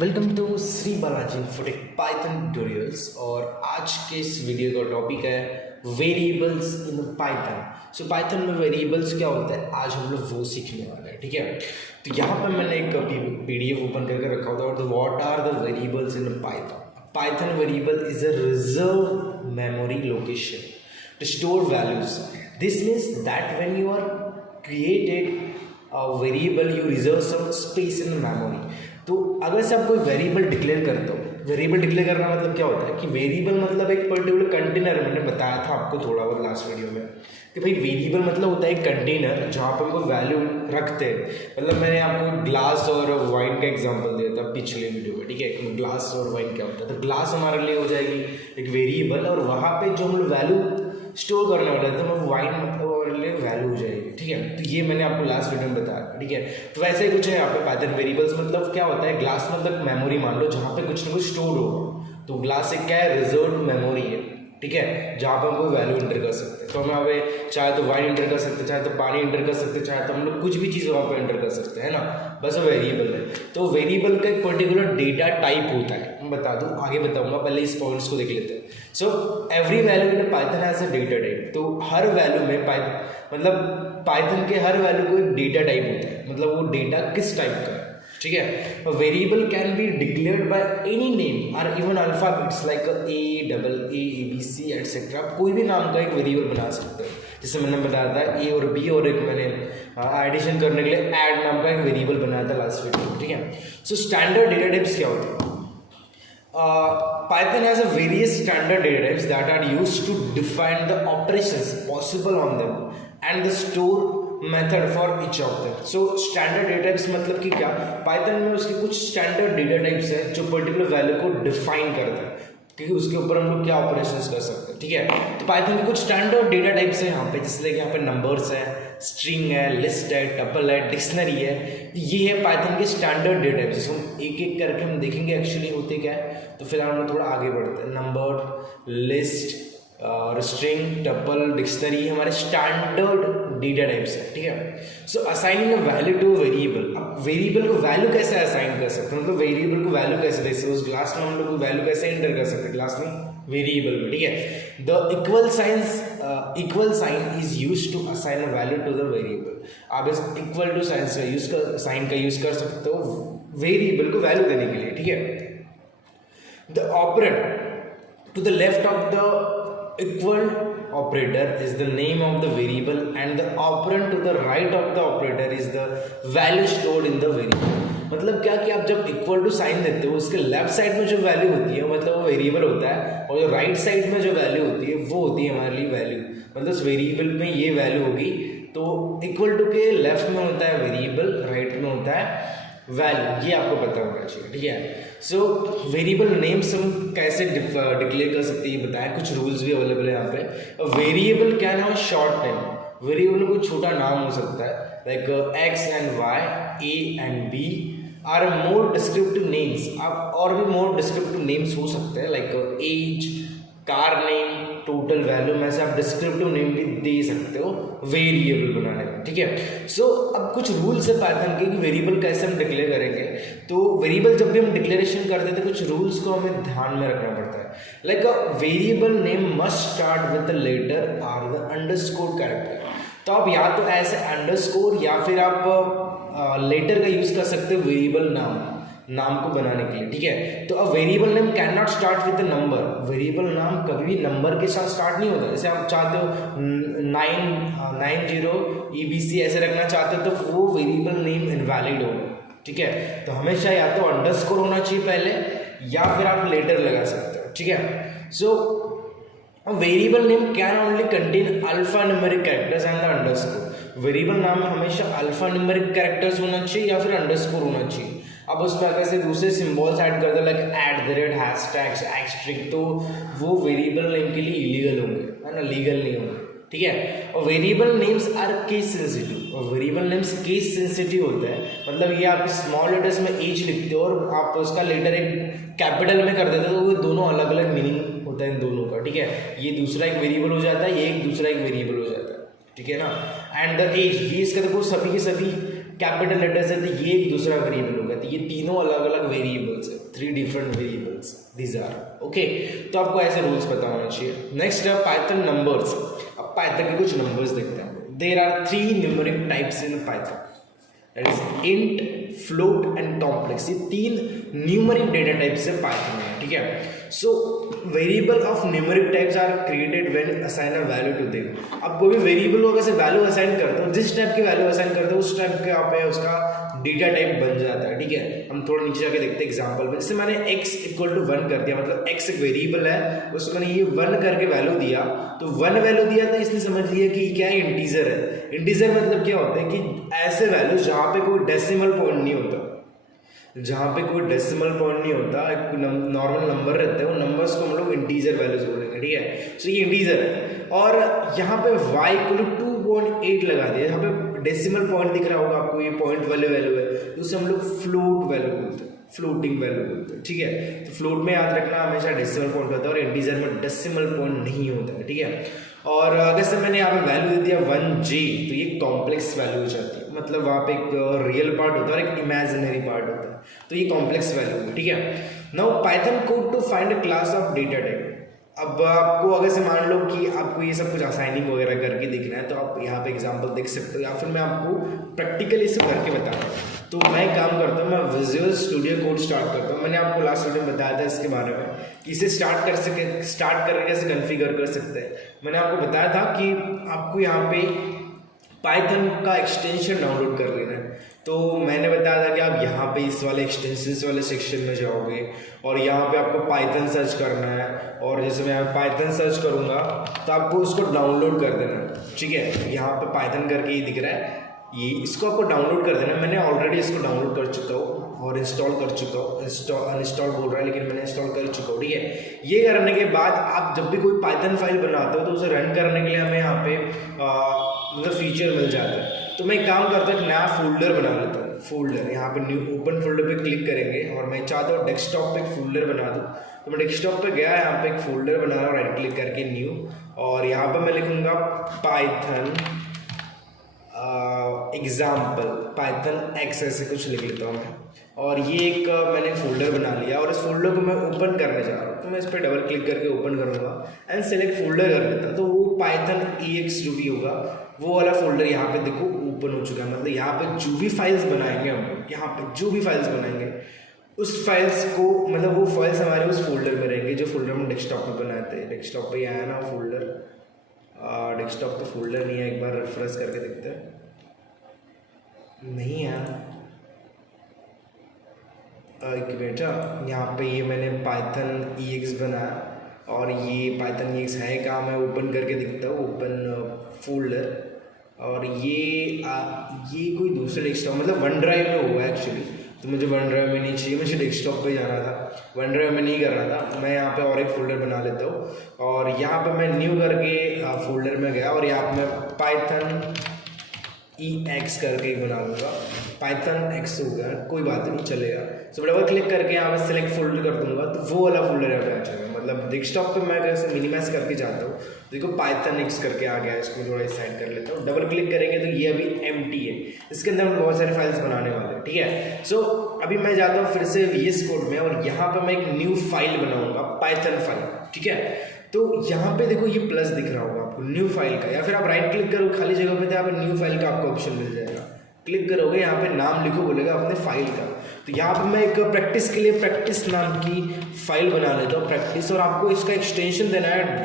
Welcome to Shri Balaji Infotech Python tutorials. और आज के इस वीडियो का टॉपिक है variables in Python. So Python में वेरिएबल्स क्या होता है आज हम लोग वो सीखने वाले हैं, ठीक है। तो यहाँ पर मैंने एक पीडीएफ ओपन करके रखा होता है। What are the variables in Python. Python variable is a reserve memory location to store values. This means that when you are created a variable, you reserve some space in the memory. तो अगर से आप कोई variable declare करते हो, variable declare करना मतलब क्या होता है कि वेरिएबल मतलब एक पर्टिकुलर कंटेनर, मैंने बताया था आपको थोड़ा बहुत लास्ट वीडियो में कि भाई वेरिएबल मतलब होता है एक कंटेनर जहाँ पर हम कोई वैल्यू रखते हैं। मतलब मैंने आपको ग्लास और वाइन का एग्जांपल दिया था पिछले वीडियो में, ठीक है। ग्लास और वाइन क्या होता है, तो ग्लास हमारे लिए हो जाएगी एक वेरिएबल और वहाँ पे जो हम वैल्यू स्टोर करने वाला है तो मैं वाइन मतलब और लिए वैल्यू हो जाएगी, ठीक है। तो ये मैंने आपको लास्ट वीडियो में बताया, ठीक है। तो वैसे ही कुछ है यहाँ पे पाइथन वेरिएबल्स मतलब क्या होता है, ग्लास मतलब मेमोरी मान लो जहाँ पे कुछ ना कुछ स्टोर होगा। तो ग्लास एक क्या है, रिजर्व मेमोरी है, ठीक है, जहाँ पर हम कोई वैल्यू एंटर कर सकते हैं। तो हम यहाँ पे चाहे तो वाइन एंटर कर सकते हैं, चाहे तो पानी एंटर कर सकते हैं, चाहे तो हम लोग कुछ भी चीज़ वहाँ पे एंटर कर सकते हैं ना, बस वो वेरिएबल है। तो वेरिएबल का एक पर्टिकुलर डेटा टाइप होता है, मैं बता दूँ आगे बताऊँगा, पहले इस पॉइंट्स को देख लेते हैं। So every value in Python has a data type. तो हर वैल्यू में मतलब पाइथन के हर वैल्यू को एक डेटा टाइप होता है, मतलब वो डेटा किस टाइप का है, ठीक है। Variable can be declared by any name और even alphabets like A double A B C etcetera. कोई भी नाम का एक वेरिएबल बना सकते हैं, जैसे मैंने बताया था ए और बी, और एक मैंने एडिशन करने के लिए ऐड नाम का एक वेरिएबल बनाया था लास्ट वीडियो में, ठीक है। सो स्टैंडर्ड डेटा टाइप्स क्या होते हैं। Python has a various standard data types that are used to define the operations possible on them and the store method for each of them. So standard data types मतलब कि क्या, Python में उसके कुछ standard data types हैं जो particular value को define करते हैं क्योंकि उसके ऊपर हम लोग क्या ऑपरेशंस कर सकते हैं, ठीक है। तो पाइथन के कुछ स्टैंडर्ड डेटा टाइप्स हैं यहाँ पे, जैसे कि यहाँ पे नंबर्स है, स्ट्रिंग है, लिस्ट है, टपल है, डिक्शनरी है। ये है पाइथन के स्टैंडर्ड डेटा टाइप्स, जिसको एक एक करके हम देखेंगे एक्चुअली होते क्या है। तो फिलहाल हम लोग थोड़ा आगे बढ़ते हैं। नंबर, लिस्ट और स्ट्रिंग, टपल, डिक्शनरी हमारे स्टैंडर्ड डेटा टाइप्स है, ठीक है। So assigning a value to variable. अब वेरिएबल को वैल्यू कैसे असाइन कर सकते हैं, मतलब वेरिएबल को वैल्यू कैसे दे सकते हैं, उस क्लास में हम लोग वैल्यू कैसे एंटर कर सकते हैं क्लास में, वेरिएबल में, ठीक है। The equal sign is use to assign a value to the variable. आप इस इक्वल टू साइन का यूज कर सकते हो वेरिएबल को वैल्यू देने के लिए, ठीक है। The operand to the left of the equal operator is the name of the variable and the operand to the right of the operator is the value stored in the variable। मतलब क्या कि आप जब equal to sign देते हो उसके left side में जो वैल्यू होती है मतलब वो वेरिएबल होता है, और जो राइट साइड में जो वैल्यू होती है वो होती है हमारे लिए वैल्यू। मतलब उस वेरिएबल में ये वैल्यू होगी, तो इक्वल टू के लेफ्ट में होता है वेरिएबल, राइट में होता है वैल्यू, ये आपको पता होना चाहिए, ठीक है। सो वेरिएबल नेम्स हम कैसे डिक्लेयर कर सकते हैं ये बताया, कुछ रूल्स भी अवेलेबल है यहाँ पे। वेरिएबल क्या नाम है, शॉर्ट नेम। वेरिएबल में कोई छोटा नाम हो सकता है like X and Y, A and B are more descriptive names. आप और भी मोर डिस्क्रिप्टिव नेम्स हो सकते हैं like age, car name, total value में से आप डिस्क्रिप्टिव नेम भी दे सकते हो वेरिएबल बनाने में, ठीक है। सो अब कुछ रूल्स है पाइथन के कि वेरिएबल कैसे हम डिक्लेयर करेंगे। तो वेरिएबल जब भी हम डिक्लेरेशन करते हैं तो कुछ रूल्स को हमें ध्यान में रखना पड़ता है। Like variable name must start with the letter or the underscore character. तो आप या तो ऐसे अंडरस्कोर या फिर आप लेटर का यूज कर सकते हो वेरिएबल नाम को बनाने के लिए, ठीक है। तो अब variable name can not start with the number. Variable नाम कभी भी नंबर के साथ स्टार्ट नहीं होता। जैसे आप चाहते हो 990 EBC ऐसे रखना चाहते हो तो वो वेरिएबल नेम इनवैलिड होगा, ठीक है। तो हमेशा या तो अंडरस्कोर होना चाहिए पहले या फिर आप लेटर लगा सकते हो, ठीक है। So variable name can only contain alpha numeric characters and the underscore. Variable नाम में हमेशा अल्फा न्यूमेरिक कैरेक्टर्स होना चाहिए या फिर अंडरस्कोर होना चाहिए। अब उस पर अगर से दूसरे सिंबल्स ऐड कर दो लाइक @ हैशटैग्स, एक्स्ट्रिक, तो वो वेरिएबल नेम के लिए इलीगल होंगे, है ना, लीगल नहीं होंगे, ठीक है। और variable names are case sensitive. और वेरिएबल नेम्स केस सेंसिटिव होता है, मतलब ये आप स्मॉल लेटर्स में एज लिखते हो और आप उसका लेटर एक कैपिटल में कर देते हो तो वो दोनों अलग अलग मीनिंग होता है इन दोनों का, ठीक है। ये दूसरा एक वेरिएबल हो जाता है, ये एक दूसरा एक वेरिएबल हो जाता है, ठीक है ना। एंड द एज, ये इसका देखो सभी के सभी कैपिटल लेटर्स है तो ये एक दूसरा वेरिएबल होगा, तो ये तीनों अलग अलग वेरिएबल्स है, 3 different variables these are okay. तो आपको ऐसे रूल्स पता होना चाहिए। नेक्स्ट है पाइथन नंबर्स। अब पाइथन के कुछ नंबर्स देखते हैं। There are 3 numeric types in Python, that is int, float and complex. ये 3 न्यूमेरिक डेटा टाइप्स है पाइथन में, ठीक है। So variable of numeric types are created when assign a value to them. अब कोई भी वेरिएबल को अगर वैल्यू असाइन करते हो, जिस टाइप की वैल्यू असाइन करते हो उस टाइप के यहाँ पे उसका डेटा टाइप बन जाता है, ठीक है। हम थोड़ा नीचे जाके देखते हैं एग्जांपल में। जैसे मैंने x इक्वल टू 1 कर दिया, मतलब x एक वेरिएबल है, उसको मैंने ये 1 करके वैल्यू दिया, तो 1 वैल्यू दिया तो इसने समझ लिया कि क्या है, इंटीजर है। इंटीजर मतलब क्या होता है कि ऐसे वैल्यू जहाँ पे कोई डेसिमल पॉइंट नहीं होता, जहाँ पे कोई डेसिमल पॉइंट नहीं होता, एक नॉर्मल नंबर रहते हैं, वो नंबर्स को हम लोग इंटीजर वैल्यूज बोलेंगे, ठीक है। सो ये इंटीजर है और यहाँ पे y इक्वल टू 2.8 लगा दिया। यहाँ पे डेसिमल पॉइंट दिख रहा होगा आपको, ये पॉइंट वाले वैल्यू है, तो उसे हम लोग फ्लोट वैल्यू बोलते हैं, फ्लोटिंग वैल्यू बोलते हैं, ठीक है। तो फ्लोट में याद रखना हमेशा डेसिमल पॉइंट होता है और इंटीजर में डेसिमल पॉइंट नहीं होता है, ठीक है। और अगर से मैंने यहाँ पे वैल्यू दे दिया 1j, तो ये कॉम्प्लेक्स वैल्यू हो जाती है, मतलब वहाँ पे एक रियल पार्ट होता है और एक इमेजिनरी पार्ट होता है, तो ये कॉम्प्लेक्स वैल्यू है, ठीक है। Now Python code to find a class of data type. अब आपको अगर से मान लो कि आपको ये सब कुछ असाइनिंग वगैरह करके दिखना है, तो आप यहाँ पे एग्जांपल देख सकते हो, या फिर मैं आपको प्रैक्टिकली इसे करके बता रहा हूँ। तो मैं काम करता हूँ, मैं विजुअल स्टूडियो कोड स्टार्ट करता हूँ। मैंने आपको लास्ट वीडियो में बताया था इसके बारे में कि इसे स्टार्ट करके कैसे कन्फिगर कर सकते हैं। मैंने आपको बताया था कि आपको यहाँ पे पाइथन का एक्सटेंशन डाउनलोड कर लेना है। तो मैंने बताया था कि आप यहाँ पे इस वाले एक्सटेंशंस वाले सेक्शन में जाओगे और यहाँ पे आपको पाइथन सर्च करना है, और जैसे मैं पाइथन सर्च करूँगा तो आपको उसको डाउनलोड कर देना है, ठीक है। यहाँ पे पाइथन करके ये दिख रहा है, ये इसको आपको डाउनलोड कर देना है। मैंने ऑलरेडी इसको डाउनलोड कर चुका हूँ और इंस्टॉल कर चुका हूँ। अनइंस्टॉल बोल रहा है लेकिन मैंने इंस्टॉल कर चुका हूँ, ठीक है। ये करने के बाद आप जब भी कोई पाइथन फाइल बनाते हो तो उसे रन करने के लिए हमें यहाँ पे मतलब फीचर मिल जाता है। तो मैं एक काम करता हूँ, एक नया फोल्डर बना लेता हूँ। फोल्डर यहाँ पे न्यू ओपन फोल्डर पे क्लिक करेंगे और मैं चाहता हूँ डेस्कटॉप पे एक फोल्डर बना दूँ। तो मैं डेस्कटॉप पे गया, यहाँ पे एक फोल्डर बना रहा हूँ, राइट क्लिक करके न्यू, और यहाँ पे मैं लिखूँगा पाइथन एग्जाम्पल, पाइथन एक्स ऐसे कुछ लिख लेता हूँ मैं। और ये एक मैंने फोल्डर बना लिया और इस फोल्डर को मैं ओपन करने जा रहा हूँ। तो मैं इस पर डबल क्लिक करके ओपन करूँगा एंड सेलेक्ट फोल्डर कर लेता। तो वो पाइथन ex जो भी होगा वो वाला फोल्डर यहाँ पे देखो ओपन हो चुका है। मतलब यहाँ पे जो भी फाइल्स बनाएंगे हम लोग, यहाँ पे जो भी फाइल्स बनाएंगे उस फाइल्स को, मतलब वो फाइल्स हमारे उस फोल्डर में रहेंगे जो फोल्डर हम डेस्कटॉप में बनाते हैं। डेस्कटॉप पे आया ना फोल्डर, डेस्कटॉप पे फोल्डर नहीं है, एक बार रिफ्रेश करके देखते हैं, नहीं है। एक मिनट, यहाँ पे ये मैंने पाइथन ex बनाया और ये पाइथन ex है कहाँ, मैं ओपन करके दिखता हूँ, ओपन फोल्डर, और ये कोई दूसरे डेस्कटॉप, मतलब वन ड्राइव में हुआ है एक्चुअली। तो मुझे वन ड्राइव में नहीं चाहिए, मुझे डेस्कटॉप पे जाना था, वन ड्राइव में नहीं करना था। मैं यहाँ पे और एक फोल्डर बना लेता हूँ और यहाँ पे मैं न्यू करके फोल्डर में गया और यहाँ पे मैं पाइथन ex करके बना लूँगा। पाइथन x हो गया, कोई बात नहीं, चलेगा। तो डबल क्लिक करके यहाँ पे सेलेक्ट फोल्डर कर दूंगा तो वो वाला फोल्डर यहाँ पे आ जाएगा। मतलब डेस्कटॉप पे मैं अगर मिनिमाइज करके जाता हूँ तो देखो पाइथन x करके आ गया, इसको थोड़ा इस साइड कर लेता हूँ। डबल क्लिक करेंगे तो ये अभी एम्प्टी है, इसके अंदर हम बहुत सारे फाइल्स बनाने वाले हैं, ठीक है। सो अभी मैं जाता हूँ फिर से VS कोड में और यहाँ पर मैं एक न्यू फाइल बनाऊँगा, पाइथन फाइल, ठीक है। तो यहाँ पे देखो ये प्लस दिख रहा होगा आपको न्यू फाइल का, या फिर आप राइट क्लिक करो खाली जगह पे तो यहाँ पे न्यू फाइल का आपको ऑप्शन मिल जाएगा। क्लिक करोगे यहाँ पे नाम लिखो, बोलेगा अपने फाइल का। तो यहाँ पे मैं एक प्रैक्टिस के लिए प्रैक्टिस नाम की फाइल बना लेता हूँ, प्रैक्टिस, और आपको इसका एक्सटेंशन देना है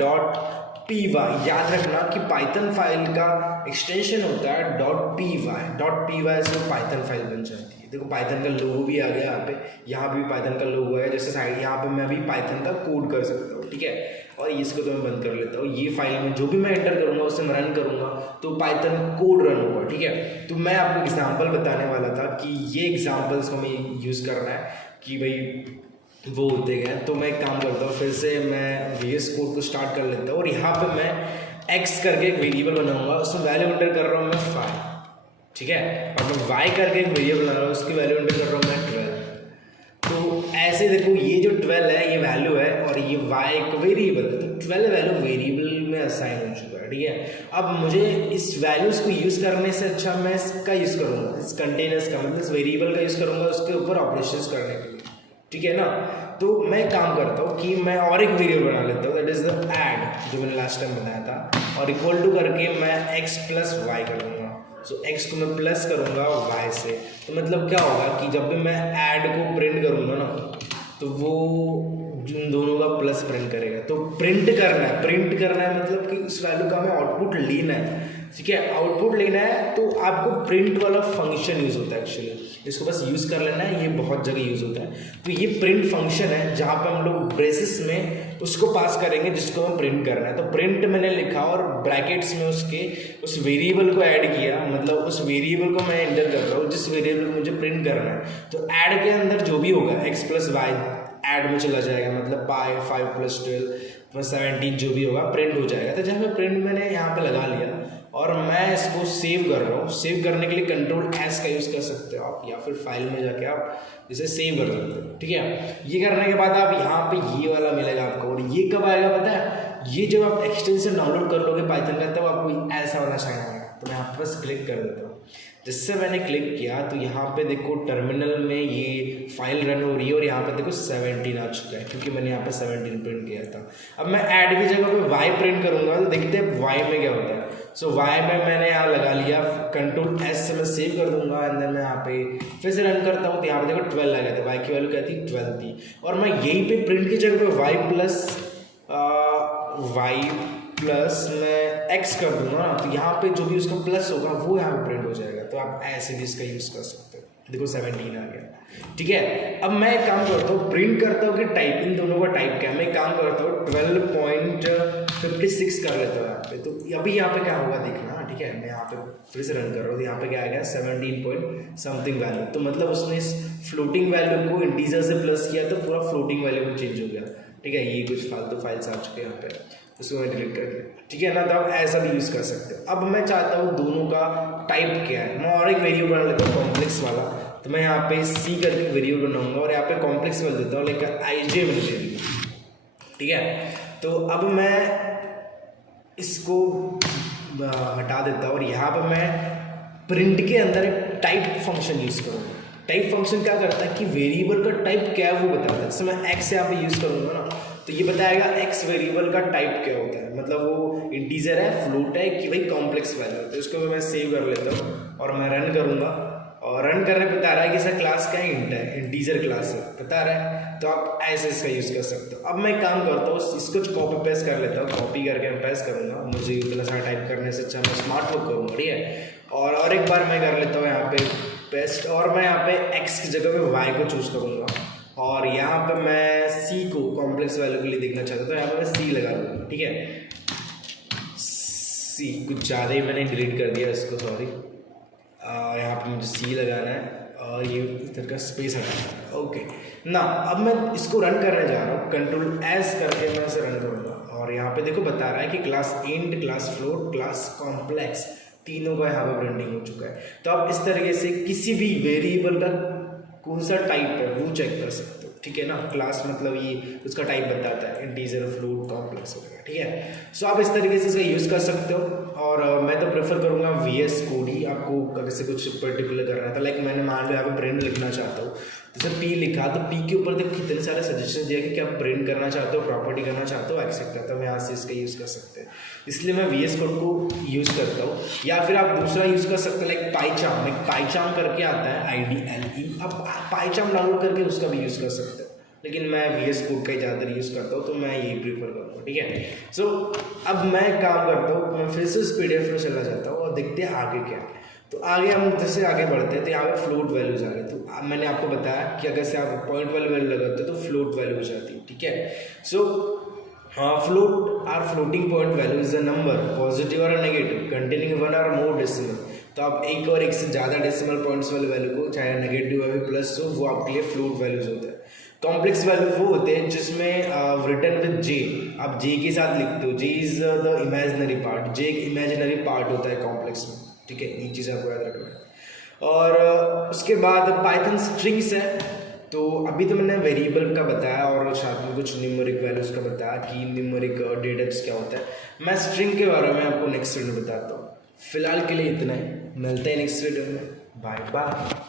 .py। याद रखना कि पाइथन फाइल का एक्सटेंशन होता है .py से पाइथन फाइल बन जाती है। देखो पाइथन का लोगो भी आ गया यहाँ पे भी पाइथन का लोगो है, जैसे साइड यहाँ पे मैं अभी पाइथन का कोड कर सकता हूँ, ठीक है। और इसको तो मैं बंद कर लेता हूँ। ये फाइल में जो भी मैं एंटर करूँगा उससे मैं रन करूँगा तो पाइथन कोड रन होगा, ठीक है। तो मैं आपको एग्जांपल बताने वाला था कि ये एग्जांपल्स को हमें यूज़ करना है कि भाई वो होते गए। तो मैं एक काम करता हूँ, फिर से मैं VS कोड को स्टार्ट कर लेता हूँ और यहाँ पे मैं x करके एक वेरिएबल बनाऊंगा, उसमें वैल्यू एंटर कर रहा हूँ मैं 5, ठीक है। और मैं y करके एक वेरिएबल बना रहा हूँ, उसकी वैल्यू एंटर कर रहा हूँ मैं 12। तो ऐसे देखो ये जो 12 है ये वैल्यू है और ये y एक वेरिएबल, 12 वैल्यू वेरिएबल में असाइन हो चुका है, ठीक है। अब मुझे इस वैल्यूज़ को यूज़ करने से अच्छा मैं इसका यूज़ करूँगा, इस कंटेनर्स का मतलब इस वेरिएबल का यूज़ करूँगा उसके ऊपर ऑपरेशंस करने के लिए, ठीक है ना। तो मैं काम करता हूँ कि मैं और एक वेरिएबल बना लेता हूँ, दैट इज़ द ऐड, जो मैंने लास्ट टाइम बनाया था, और इक्वल टू करके मैं x प्लस वाई करूँगा। सो x को मैं प्लस करूँगा y से, तो मतलब क्या होगा कि जब भी मैं ऐड को प्रिंट करूँगा ना तो वो उन दोनों का प्लस प्रिंट करेगा। तो प्रिंट करना है मतलब कि उस वैल्यू का हमें आउटपुट लेना है, ठीक है। आउटपुट लेना है तो आपको प्रिंट वाला फंक्शन यूज़ होता है एक्चुअली, इसको बस यूज़ कर लेना है, ये बहुत जगह यूज़ होता है। तो ये प्रिंट फंक्शन है जहाँ पे हम लोग ब्रेसेस में उसको पास करेंगे जिसको हमें प्रिंट करना है। तो प्रिंट मैंने लिखा और ब्रैकेट्स में उसके उस वेरिएबल को ऐड किया, मतलब उस वेरिएबल को मैं एंटर कर रहा हूँ जिस वेरिएबल को मुझे प्रिंट करना है। तो ऐड के अंदर जो भी होगा x प्लस वाई ऐड में चला जाएगा, मतलब पाई 5 प्लस 12 प्लस 17 जो भी होगा प्रिंट हो जाएगा। तो जब मैं प्रिंट मैंने यहाँ पे लगा लिया और मैं इसको सेव कर रहा हूँ। सेव करने के लिए कंट्रोल एस का यूज़ कर सकते हो आप, या फिर फाइल में जाके आप इसे सेव कर सकते हो, ठीक है। ये करने के बाद आप यहाँ पे ये वाला मिलेगा आपको, और ये कब आएगा पता है, ये जब आप एक्सटेंशन डाउनलोड कर लोगे पाइथन का तब आपको ऐसा वाला साइन आएगा। तो मैं यहाँ पर बस क्लिक कर देता हूँ। जिससे मैंने क्लिक किया तो यहाँ पे देखो टर्मिनल में ये फाइल रन हो रही है और यहाँ पे देखो 17 आ चुका है, क्योंकि मैंने यहाँ पे 17 प्रिंट किया था। अब मैं ऐड की जगह पे y प्रिंट करूँगा तो देखते हैं y में क्या होता है। सो y में मैंने यहाँ लगा लिया, कंट्रोल S से मैं सेव कर दूंगा, एंड देन मैं यहाँ पे फिर से रन करता हूँ तो यहाँ पे देखो 12 आ गया था, y की वैल्यू क्या थी 12 थी। और मैं यहीं पे प्रिंट की जगह पे y प्लस मैं x कर दूंगा ना, तो यहाँ पे जो भी उसका प्लस होगा वो यहाँ पे प्रिंट हो जाएगा। तो आप ऐसे भी इसका यूज़ कर सकते हो। देखो 17 आ गया, ठीक है। अब मैं एक काम करता हूँ, प्रिंट करता हूँ कि टाइप इन दोनों का टाइप क्या है। मैं एक काम करता हूँ 12.56 कर लेता हूँ यहाँ पे। तो अभी यहाँ पे क्या होगा देखना, ठीक है। मैं यहाँ पे फिर से रन कर रहा हूँ तो यहाँ पे क्या आएगा 17 पॉइंट समथिंग वैल्यू। तो मतलब उसने इस फ्लोटिंग वैल्यू को इंटीजर से प्लस किया तो पूरा फ्लोटिंग वैल्यू में चेंज हो गया, ठीक है। ये कुछ फालतू फाइल्स आ चुके हैं यहाँ पे, उसको मैं डिलीट कर दिया, ठीक है ना। तो आप ऐसा भी यूज़ कर सकते हो। अब मैं चाहता हूँ दोनों का टाइप क्या है, मैं और एक वेरिएबल बना लेता हूँ कॉम्प्लेक्स वाला। तो मैं यहाँ पे सी करके वेरिएबल बनाऊंगा और यहाँ पे कॉम्प्लेक्स वाला देता हूँ, लेकर IJ मैंने दे दी, ठीक है। तो अब मैं इसको हटा देता हूँ और यहाँ पे मैं प्रिंट के अंदर एक टाइप फंक्शन यूज़ करूँगा। टाइप फंक्शन क्या करता है कि वेरिएबल का टाइप क्या है वो बताता है। जैसे मैं एक्स यहाँ पे यूज़ करूँगा ना तो ये बताएगा एक्स वेरिएबल का टाइप क्या होता है, मतलब वो इंटीजर है, फ्लोट है कि भाई कॉम्प्लेक्स वैल्यू है। तो इसको मैं सेव कर लेता हूँ और मैं रन करूँगा, और रन करने पे बता रहा है कि इसका क्लास क्या है, इंट है, इंटीजर क्लास है, बता रहा है। तो आप ऐसे इसका यूज़ कर सकते हो। अब मैं काम करता हूँ, इसको कॉपी पेस्ट कर लेता हूँ, कॉपी करके मैं पेस्ट करूँगा। मुझे इतना सारा टाइप करने से अच्छा मैं स्मार्ट वर्क करूँगा, ठीक है। और एक बार मैं कर लेता हूँ यहाँ पे पेस्ट, और मैं यहाँ पे x की जगह पे y को चूज़ करूँगा, और यहाँ पे मैं c को कॉम्प्लेक्स वैल्यू के लिए देखना चाहता हूँ तो यहाँ पे मैं c लगा लूँगा, ठीक है। c कुछ ज़्यादा ही मैंने डिलीट कर दिया इसको, सॉरी। यहाँ पे मुझे c लगाना है और ये इधर का स्पेस हटाना है, ओके ना। अब मैं इसको रन करने जा रहा हूँ, कंट्रोल S करके मैं इसे रन करूँगा, और यहाँ पे देखो बता रहा है कि class int, class float, class complex, तीनों का यहाँ पे प्रिंटिंग हो चुका है। तो आप इस तरीके से किसी भी वेरिएबल का कौन सा टाइप है वो चेक कर सकते हो, ठीक है ना। क्लास मतलब ये उसका टाइप बताता है, इंटीजर, फ्लोट, कॉम्प्लेक्स वगैरह, ठीक है। सो आप इस तरीके से इसका यूज़ कर सकते हो। और मैं तो प्रेफर करूँगा VS कोड ही। आपको अगर से कुछ पर्टिकुलर करना है तो लाइक मैंने मान लो यहाँ पे प्रिंट लिखना चाहता हूँ, जैसे P लिखा तो P के ऊपर देखो कितने सारे सजेशन दिया कि क्या प्रिंट करना चाहते हो, प्रॉपर्टी करना चाहते हो, एक्सेप्ट करता हूँ, यहाँ से इसका यूज़ कर सकते हैं। इसलिए मैं VS कोड को यूज़ करता हूँ। या फिर आप दूसरा यूज़ कर सकते हैं लाइक पाइचार्म, एक पाइचार्म करके आता है IDLE, अब पाइचार्म डाउनलोड करके उसका भी यूज़ कर सकते हो। लेकिन मैं VS कोड का ही ज़्यादातर यूज़ करता हूँ, तो मैं यही प्रीफर करूँगा, ठीक है। सो अब मैं काम करता हूँ, मैं फिर से उस PDF में चला जाता हूँ और देखते हैं आगे क्या है। तो आगे हम जैसे आगे बढ़ते हैं तो यहाँ पे फ्लोट वैल्यूज आ गए। तो मैंने आपको बताया कि अगर से आप पॉइंट वाली वैल्यू लगाते हो तो फ्लोट वैल्यू हो जाती है, ठीक है। So float are floating point value is a number, positive और नेगेटिव, कंटेनिंग 1 और मोर डेसिमल। तो आप एक और एक से ज़्यादा डेसिमल पॉइंट्स वाले वैल्यू को, चाहे नेगेटिव है प्लस हो, वो आपके लिए फ्लोट वैल्यूज होता है। कॉम्प्लेक्स वैल्यू वो होते हैं जिसमें रिटर्न विद J, आप J के साथ लिखते हो। J is the imaginary part, J एक इमेजिनरी पार्ट होता है कॉम्प्लेक्स में, ठीक है। ये चीज़ आपको याद रखना है। और उसके बाद पाइथन स्ट्रिंग्स है, तो अभी तो मैंने वेरिएबल का बताया और साथ में कुछ न्यूमेरिक वैल्यूज़ का बताया कि न्यूमेरिक डेटा टाइप्स क्या होता है। मैं स्ट्रिंग के बारे में आपको नेक्स्ट वीडियो में बताता हूँ। फिलहाल के लिए इतना ही, मिलते हैं नेक्स्ट वीडियो में। Bye bye.